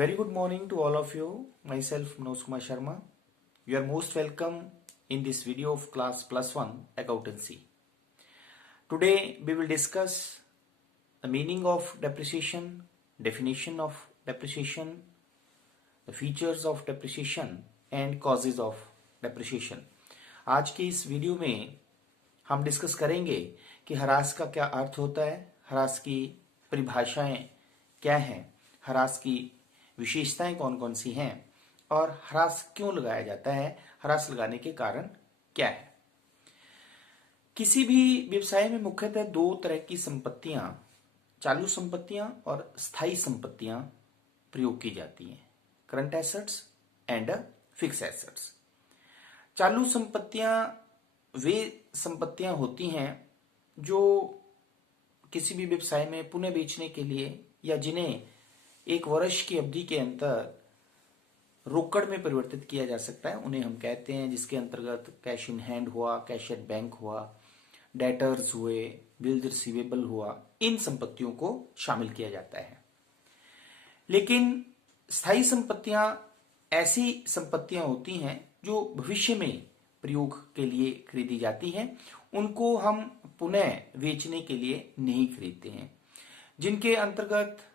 Very good morning to all of you. Myself Manoj Kumar Sharma. You are most welcome in this video of class +1 accountancy. Today we will discuss the meaning of depreciation, definition of depreciation, the features of depreciation and causes of depreciation. आज की इस video में हम discuss करेंगे कि ह्रास का क्या अर्थ होता है, ह्रास की परिभाषाएं क्या हैं, ह्रास की विशेषताएं कौन कौन सी हैं और ह्रास क्यों लगाया जाता है, ह्रास लगाने के कारण क्या है। किसी भी व्यवसाय में मुख्यतः दो तरह की संपत्तियां, चालू संपत्तियां और स्थायी संपत्तियां प्रयोग की जाती हैं, current assets and fix assets. चालू संपत्तियां वे संपत्तियां होती हैं जो किसी भी व्यवसाय में पुनः बेचने के लिए या जिन्हें एक वर्ष की अवधि के अंतर रोकड़ में परिवर्तित किया जा सकता है, उन्हें हम कहते हैं, जिसके अंतर्गत कैश इन हैंड हुआ, कैश एट बैंक हुआ, डेटर्स हुए, बिल्स रिसीवेबल हुआ, इन संपत्तियों को शामिल किया जाता है। लेकिन स्थायी संपत्तियां ऐसी संपत्तियां होती हैं जो भविष्य में प्रयोग के लिए खरीदी जाती हैं, उनको हम पुनः बेचने के लिए नहीं खरीदते हैं, जिनके अंतर्गत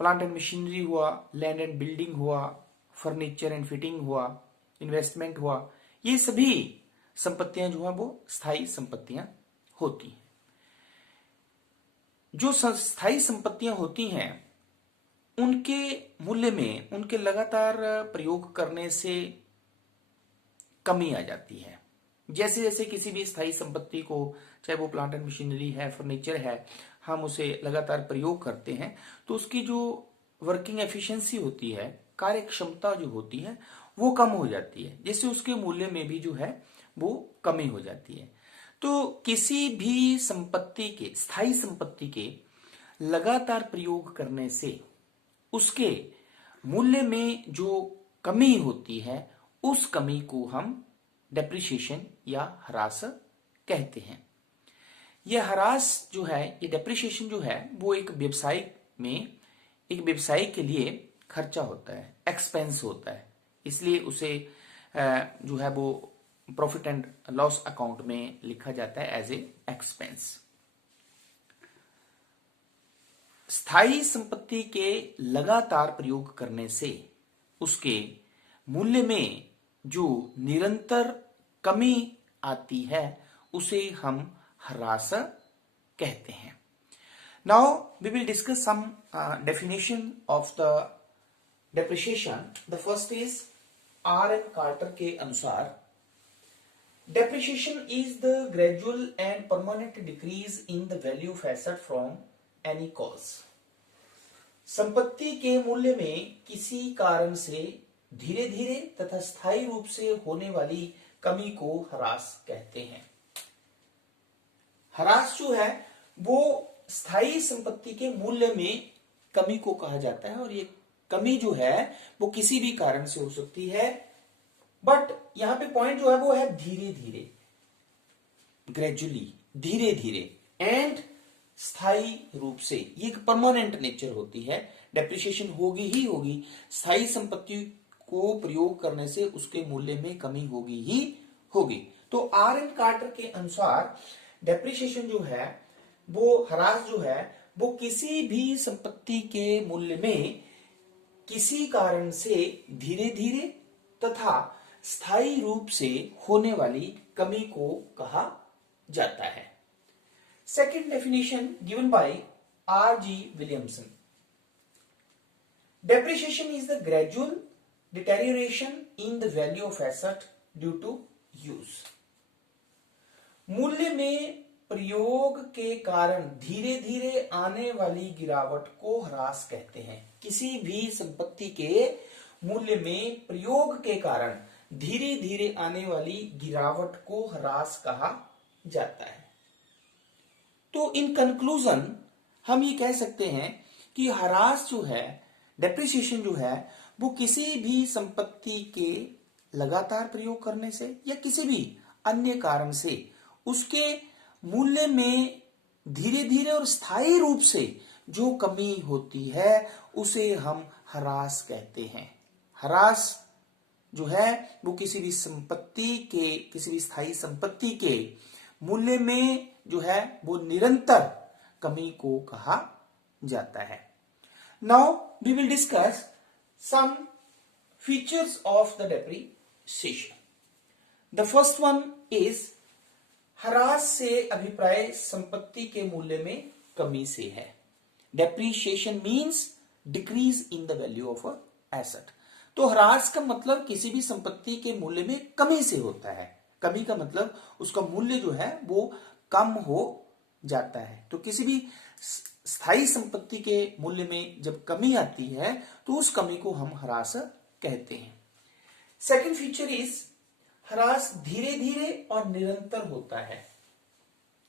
प्लांट एंड मशीनरी हुआ, लैंड एंड बिल्डिंग हुआ, फर्नीचर एंड फिटिंग हुआ, इन्वेस्टमेंट हुआ, ये सभी संपत्तियां जो है वो स्थायी संपत्तियां होती हैं। जो स्थायी संपत्तियां होती हैं उनके मूल्य में उनके लगातार प्रयोग करने से कमी आ जाती है। जैसे जैसे किसी भी स्थायी संपत्ति को, चाहे वो प्लांट एंड मशीनरी है, फर्नीचर है, हम उसे लगातार प्रयोग करते हैं तो उसकी जो वर्किंग एफिशिएंसी होती है, कार्य क्षमता जो होती है वो कम हो जाती है, जिससे उसके मूल्य में भी जो है वो कमी हो जाती है। तो किसी भी संपत्ति के, स्थायी संपत्ति के लगातार प्रयोग करने से उसके मूल्य में जो कमी होती है, उस कमी को हम डेप्रिसिएशन या ह्रास कहते हैं। यह ह्रास जो है, ये डेप्रिसिएशन जो है वो एक व्यवसाय में, एक व्यवसाय के लिए खर्चा होता है, एक्सपेंस होता है, इसलिए उसे जो है वो प्रॉफिट एंड लॉस अकाउंट में लिखा जाता है एज ए एक्सपेंस। स्थायी संपत्ति के लगातार प्रयोग करने से उसके मूल्य में जो निरंतर कमी आती है उसे हम ह्रास कहते हैं। Now we will discuss some definition of the depreciation. The first is R N Carter के अनुसार depreciation is the gradual and permanent decrease in the value of asset from any cause. संपत्ति के मूल्य में किसी कारण से धीरे धीरे तथा स्थायी रूप से होने वाली कमी को ह्रास कहते हैं। ह्रास जो है वो स्थायी संपत्ति के मूल्य में कमी को कहा जाता है और ये कमी जो है वो किसी भी कारण से हो सकती है, बट यहां पे पॉइंट जो है वो है धीरे धीरे, ग्रेजुअली, धीरे धीरे, एंड स्थायी रूप से। ये एक परमानेंट नेचर होती है, डेप्रिसिएशन होगी ही होगी, स्थायी संपत्ति को प्रयोग करने से उसके मूल्य में कमी होगी ही होगी। तो आर एन कार्टर के अनुसार डेप्रिसिएशन जो है वो, ह्रास जो है वो किसी भी संपत्ति के मूल्य में किसी कारण से धीरे धीरे तथा स्थायी रूप से होने वाली कमी को कहा जाता है। Second definition given by R G Williamson. Depreciation is the gradual deterioration in the value of asset due to use. मूल्य में प्रयोग के कारण धीरे धीरे आने वाली गिरावट को ह्रास कहते हैं। किसी भी संपत्ति के मूल्य में प्रयोग के कारण धीरे धीरे आने वाली गिरावट को ह्रास कहा जाता है। तो इन कंक्लूजन हम ये कह सकते हैं कि ह्रास जो है, डेप्रिसिएशन जो है वो किसी भी संपत्ति के लगातार प्रयोग करने से या किसी भी अन्य कारण से उसके मूल्य में धीरे धीरे और स्थायी रूप से जो कमी होती है उसे हम ह्रास कहते हैं। ह्रास जो है वो किसी भी स्थायी संपत्ति के मूल्य में जो है वो निरंतर कमी को कहा जाता है। Now we will discuss some features of the depreciation. The first one is ह्रास से अभिप्राय संपत्ति के मूल्य में कमी से है। Depreciation means decrease in the value of a asset. तो ह्रास का मतलब किसी भी संपत्ति के मूल्य में कमी से होता है। कमी का मतलब उसका मूल्य जो है वो कम हो जाता है। तो किसी भी स्थायी संपत्ति के मूल्य में जब कमी आती है तो उस कमी को हम ह्रास कहते हैं। सेकंड फीचर इज ह्रास धीरे धीरे और निरंतर होता है।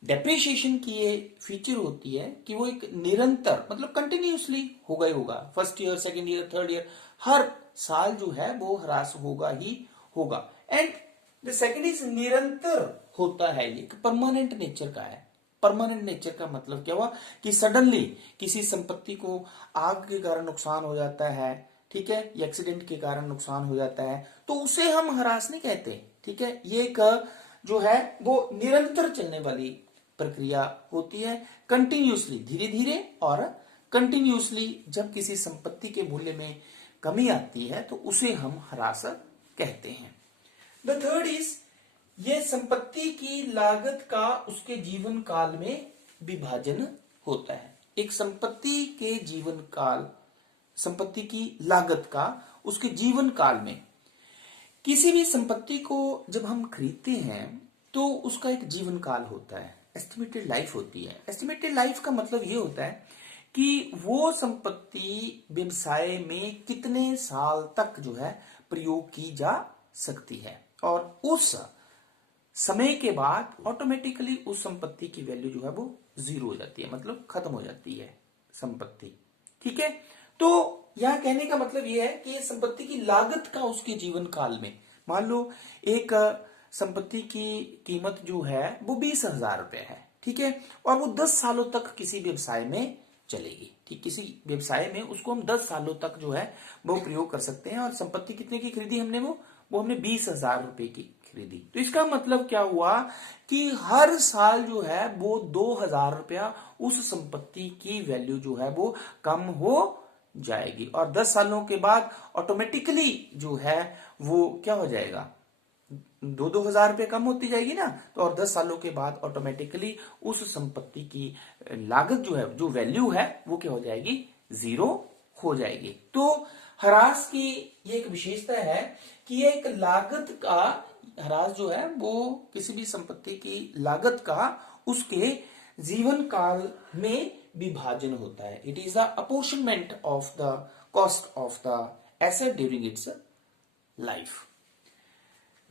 डेप्रिसिएशन की ये फीचर होती है कि वो एक निरंतर मतलब कंटिन्यूसली होगा ही होगा। First year, second year, third year, हर साल जो है वो ह्रास होगा ही होगा। एंड द सेकंड इज निरंतर होता है, ये परमानेंट नेचर का है। परमानेंट नेचर का मतलब क्या हुआ कि सडनली किसी संपत्ति को आग के कारण नुकसान हो जाता है, ठीक है, या एक्सीडेंट के कारण नुकसान हो जाता है, तो उसे हम ह्रास नहीं कहते, ठीक है। ये एक जो है वो निरंतर चलने वाली प्रक्रिया होती है, कंटिन्यूसली, धीरे धीरे और कंटिन्यूसली। जब किसी संपत्ति के मूल्य में कमी आती है तो उसे हम ह्रास कहते हैं। द थर्ड इज ये संपत्ति की लागत का उसके जीवन काल में विभाजन होता है। एक संपत्ति के जीवन काल, संपत्ति की लागत का उसके जीवन काल में, किसी भी संपत्ति को जब हम खरीदते हैं तो उसका एक जीवन काल होता है, एस्टिमेटेड लाइफ होती है। एस्टिमेटेड लाइफ का मतलब ये होता है कि वो संपत्ति व्यवसाय में कितने साल तक जो है प्रयोग की जा सकती है, और उस समय के बाद ऑटोमेटिकली उस संपत्ति की वैल्यू जो है वो जीरो हो जाती है, मतलब खत्म हो जाती है संपत्ति, ठीक है। तो यहां कहने का मतलब यह है कि संपत्ति की लागत का उसके जीवन काल में, मान लो एक संपत्ति की कीमत जो है वो 20,000 रुपए है, ठीक है, और वो 10 सालों तक किसी व्यवसाय में चलेगी, ठीक, किसी व्यवसाय में उसको हम 10 सालों तक जो है वो प्रयोग कर सकते हैं। और संपत्ति कितने की खरीदी हमने, वो हमने 20,000 रुपए की खरीदी। तो इसका मतलब क्या हुआ कि हर साल जो है वो 2,000 रुपया उस संपत्ति की वैल्यू जो है वो कम हो जाएगी, और 10 सालों के बाद ऑटोमेटिकली जो है वो क्या हो जाएगा, 2,000 रुपये कम होती जाएगी ना। तो और 10 सालों के बाद ऑटोमेटिकली उस संपत्ति की लागत जो है, जो वैल्यू है, वो क्या हो जाएगी, जीरो हो जाएगी। तो ह्रास की ये एक विशेषता है कि ये एक लागत का, ह्रास जो है वो किसी भी संपत्ति की लागत का उसके जीवन काल में विभाजन होता है। It is the apportionment of the cost of the asset during its life.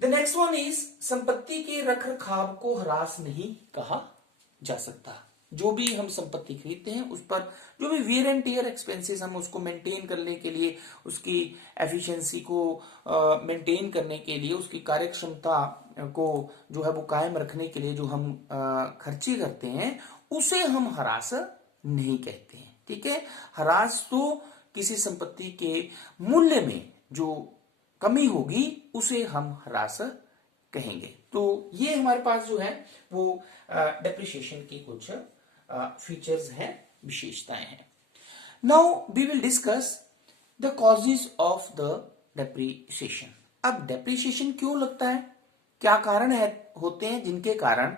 The next one is संपत्ति के रखरखाव को ह्रास नहीं कहा जा सकता। जो भी हम संपत्ति खरीदते हैं उस पर जो भी वियर एंड टियर एक्सपेंसेस हम उसको मेंटेन करने के लिए, उसकी एफिशिएंसी को मेंटेन करने के लिए, उसकी कार्यक्षमता को जो है वो कायम रखने के लिए जो हम खर्चे करते हैं, उसे हम ह्रास नहीं कहते हैं, ठीक है। ह्रास तो किसी संपत्ति के मूल्य में जो कमी होगी उसे हम ह्रास कहेंगे। तो ये हमारे पास जो है वो डेप्रिसिएशन की कुछ फीचर्स हैं, विशेषताएं हैं। Now we will discuss the causes of the depreciation. अब डेप्रिसिएशन क्यों लगता है, क्या कारण है होते हैं जिनके कारण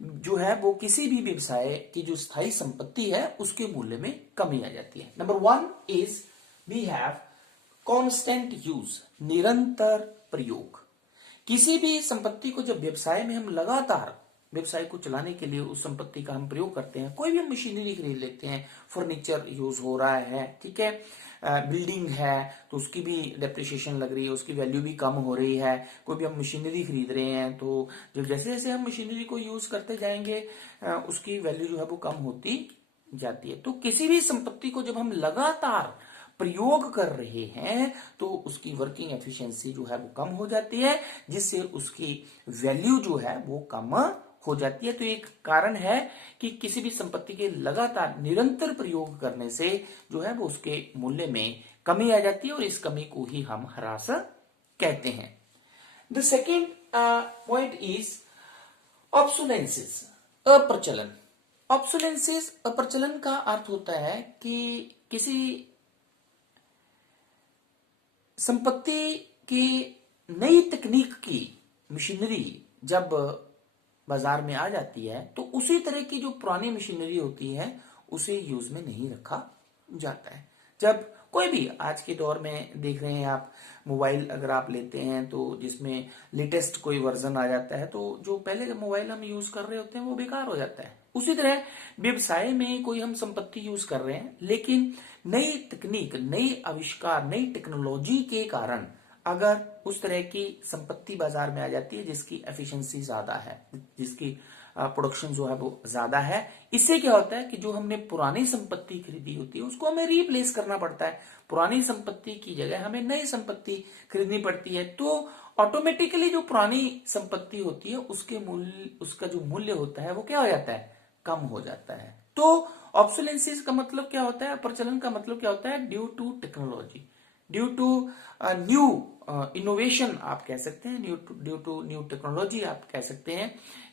जो है वो किसी भी व्यवसाय की जो स्थायी संपत्ति है उसके मूल्य में कमी आ जाती है। Number 1 is we have constant use, निरंतर प्रयोग। किसी भी संपत्ति को जब व्यवसाय में हम लगातार व्यवसाय को चलाने के लिए उस संपत्ति का हम प्रयोग करते हैं, कोई भी हम मशीनरी खरीद लेते हैं, फर्नीचर यूज हो रहा है, ठीक है, बिल्डिंग है तो उसकी भी डेप्रिसिएशन लग रही है, उसकी वैल्यू भी कम हो रही है। कोई भी हम मशीनरी खरीद रहे हैं तो जब जैसे जैसे हम मशीनरी को यूज करते जाएंगे उसकी वैल्यू जो है वो कम होती जाती है। तो किसी भी संपत्ति को जब हम लगातार प्रयोग कर रहे हैं तो उसकी वर्किंग एफिशिएंसी जो है वो कम हो जाती है, जिससे उसकी वैल्यू जो है वो कम हो जाती है। तो एक कारण है कि किसी भी संपत्ति के लगातार निरंतर प्रयोग करने से जो है वो उसके मूल्य में कमी आ जाती है और इस कमी को ही हम ह्रास कहते हैं। The second point is obsolescence, अप्रचलन। ऑब्सोलेंसिस, अप्रचलन का अर्थ होता है कि किसी संपत्ति की नई तकनीक की मशीनरी जब बाजार में आ जाती है तो उसी तरह की जो पुरानी मशीनरी होती है उसे यूज में नहीं रखा जाता है। जब कोई भी आज के दौर में देख रहे हैं आप, मोबाइल अगर आप लेते हैं तो जिसमें लेटेस्ट कोई वर्जन आ जाता है तो जो पहले का मोबाइल हम यूज कर रहे होते हैं वो बेकार हो जाता है। उसी तरह व्यवसाय में कोई हम संपत्ति यूज कर रहे हैं लेकिन नई तकनीक, नई आविष्कार, नई टेक्नोलॉजी के कारण अगर उस तरह की संपत्ति बाजार में आ जाती है जिसकी एफिशिएंसी ज्यादा है, जिसकी प्रोडक्शन जो है वो ज्यादा है, इससे क्या होता है कि जो हमने पुरानी संपत्ति खरीदी होती है उसको हमें रिप्लेस करना पड़ता है। पुरानी संपत्ति की जगह हमें नई संपत्ति खरीदनी पड़ती है, तो ऑटोमेटिकली जो पुरानी संपत्ति होती है उसके मूल्य, उसका जो मूल्य होता है वो क्या हो जाता है, कम हो जाता है। तो ऑब्सोलेंसिस का मतलब क्या होता है, प्रचलन का मतलब क्या होता है, due to technology, due to new innovation आप कह सकते हैं, ड्यू टू न्यू टेक्नोलॉजी आप कह सकते हैं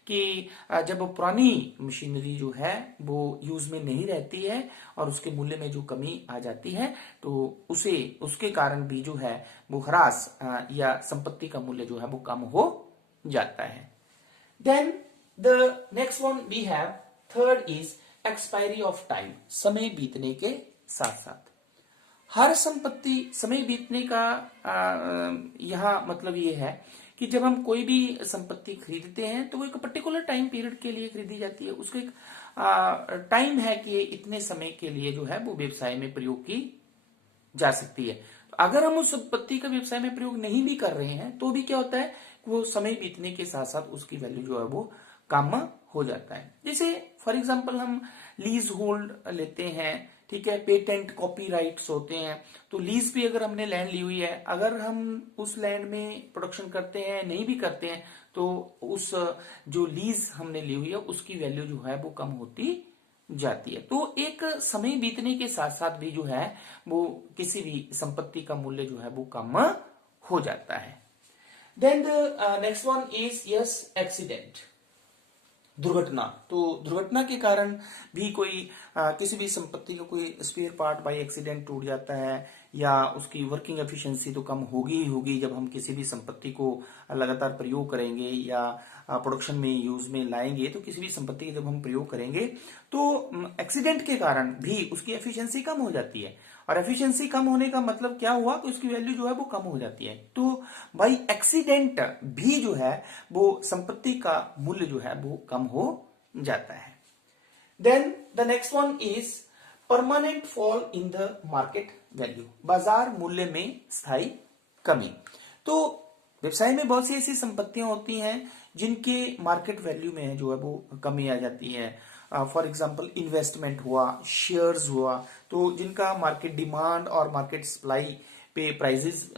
कि जब पुरानी मशीनरी जो है वो यूज में नहीं रहती है और उसके मूल्य में जो कमी आ जाती है तो उसके कारण भी जो है वो ह्रास या संपत्ति का मूल्य जो है वो कम हो जाता है। Then the next one we have, third is expiry of time, समय बीतने के साथ साथ। हर संपत्ति समय बीतने का यहां मतलब ये है कि जब हम कोई भी संपत्ति खरीदते हैं तो वो एक पर्टिकुलर टाइम पीरियड के लिए खरीदी जाती है, उसको एक टाइम है कि इतने समय के लिए जो है वो व्यवसाय में प्रयोग की जा सकती है। तो अगर हम उस संपत्ति का व्यवसाय में प्रयोग नहीं भी कर रहे हैं तो भी क्या होता है, वो समय बीतने के साथ साथ उसकी वैल्यू जो है वो कम हो जाता है। जैसे फॉर एग्जाम्पल हम लीज होल्ड लेते हैं, ठीक है, पेटेंट कॉपीराइट्स होते हैं, तो लीज भी अगर हमने लैंड ली हुई है, अगर हम उस लैंड में प्रोडक्शन करते हैं नहीं भी करते हैं तो उस जो लीज हमने ली हुई है उसकी वैल्यू जो है वो कम होती जाती है। तो एक समय बीतने के साथ साथ भी जो है वो किसी भी संपत्ति का मूल्य जो है वो कम हो जाता है। Then the next one is yes accident, दुर्घटना। तो दुर्घटना के कारण भी कोई किसी भी संपत्ति का कोई स्पेयर पार्ट बाय एक्सीडेंट टूट जाता है या उसकी वर्किंग एफिशिएंसी तो कम होगी ही होगी जब हम किसी भी संपत्ति को लगातार प्रयोग करेंगे या प्रोडक्शन में यूज में लाएंगे, तो किसी भी संपत्ति का जब हम प्रयोग करेंगे तो एक्सीडेंट के कारण भी उसकी एफिशिएंसी कम हो जाती है और एफिशिएंसी कम होने का मतलब क्या हुआ कि उसकी वैल्यू जो है वो कम हो जाती है। तो बाई एक्सीडेंट भी जो है वो संपत्ति का मूल्य जो है वो कम हो जाता है। Then the next one is permanent fall in the market value, बाजार मूल्य में स्थायी कमी। तो व्यवसाय में बहुत सी ऐसी संपत्तियां होती हैं जिनके मार्केट वैल्यू में जो है वो कमी आ जाती है। फॉर एग्जाम्पल इन्वेस्टमेंट हुआ, शेयर्स हुआ, तो जिनका मार्केट डिमांड और मार्केट सप्लाई पे प्राइजेस,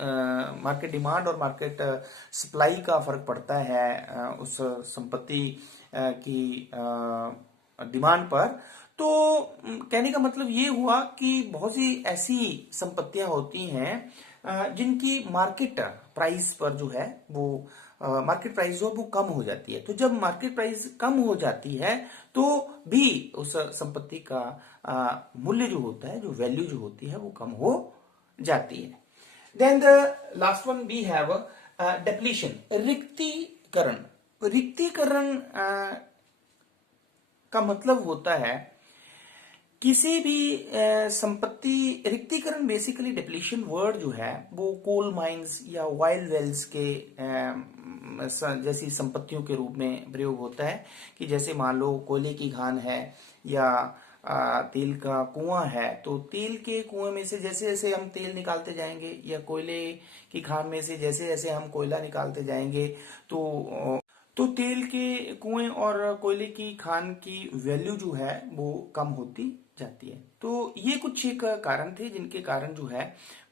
मार्केट डिमांड और मार्केट सप्लाई का फर्क पड़ता है उस संपत्ति की डिमांड पर। तो कहने का मतलब ये हुआ कि बहुत सी ऐसी संपत्तियां होती हैं जिनकी मार्केट प्राइस पर जो है वो मार्केट प्राइस जो वो कम हो जाती है। तो जब मार्केट प्राइस कम हो जाती है तो भी उस संपत्ति का मूल्य जो होता है, जो वैल्यू जो होती है वो कम हो जाती है। Then the last one we have depletion, रिक्तीकरण। रिक्तीकरण का मतलब होता है किसी भी संपत्ति, रिक्तीकरण बेसिकली डिप्लीशन वर्ड जो है वो कोल माइंस या ऑयल वेल्स के जैसी संपत्तियों के रूप में प्रयोग होता है कि जैसे मान लो कोयले की खान है या तेल का कुआं है, तो तेल के कुएं में से जैसे जैसे हम तेल निकालते जाएंगे या कोयले की खान में से जैसे जैसे हम कोयला निकालते जाएंगे तो तेल के कुएं और कोयले की खान की वैल्यू जो है वो कम होती जाती है। तो ये कुछ एक कारण थे जिनके कारण जो है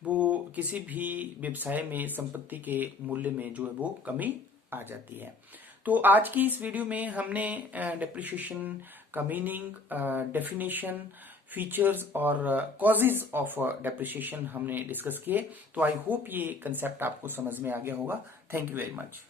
वो किसी भी व्यवसाय में संपत्ति के मूल्य में जो है वो कमी आ जाती है। तो आज की इस वीडियो में हमने डेप्रिसिएशन का मीनिंग, डेफिनेशन, फीचर्स और कॉजेज ऑफ डेप्रिसिएशन हमने डिस्कस किए। तो आई होप ये कंसेप्ट आपको समझ में आ गया होगा। Thank you very much.